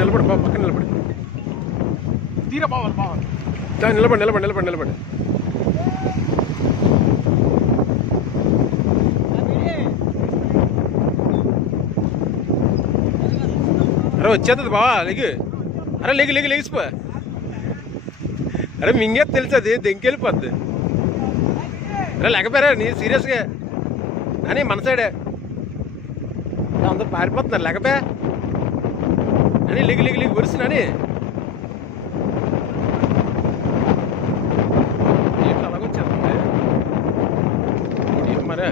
నిలబడి బాబు, పక్కన నిలబడి తీరా బావాలి బావాలి. నిలబడి నిలబడి నిలబడి నిలబడి. అరే వచ్చేస్తుంది బావా, లెగు. అరే లెగి లెగి లెగిసిపో. అరే మింగే తెలుసది, దెంకెళ్ళిపోద్ది. అరే లేకపోయారా నీ సీరియస్గా అని మన సైడే అందరూ పారిపోతున్నారు. లేకపోయా అని లెగి లెగి లెగి వరుసనని ఏంటి అలాగొచ్చేస్తుంది మరే.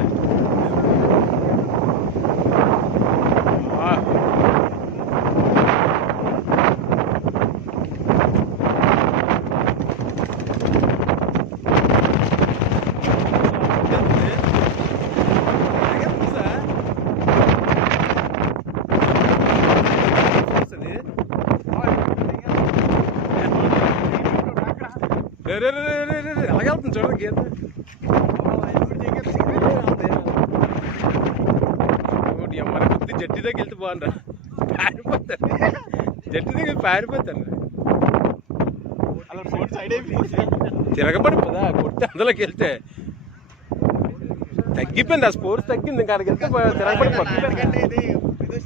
అలాగే వెళ్తుంది చూడండి గీత. అమ్మని కొద్ది జట్టి దగ్గర వెళ్తే బాగుండ్రా, పారిపోతాను. జట్టి దగ్గర పారిపోతాను. తిరగబడిపోదా కొట్టి అందులోకి వెళ్తే తగ్గిపోయింది, ఆ స్పోర్ట్స్ తగ్గింది. ఇంకా అక్కడికి వెళ్తే తిరగబడిపోతుంది.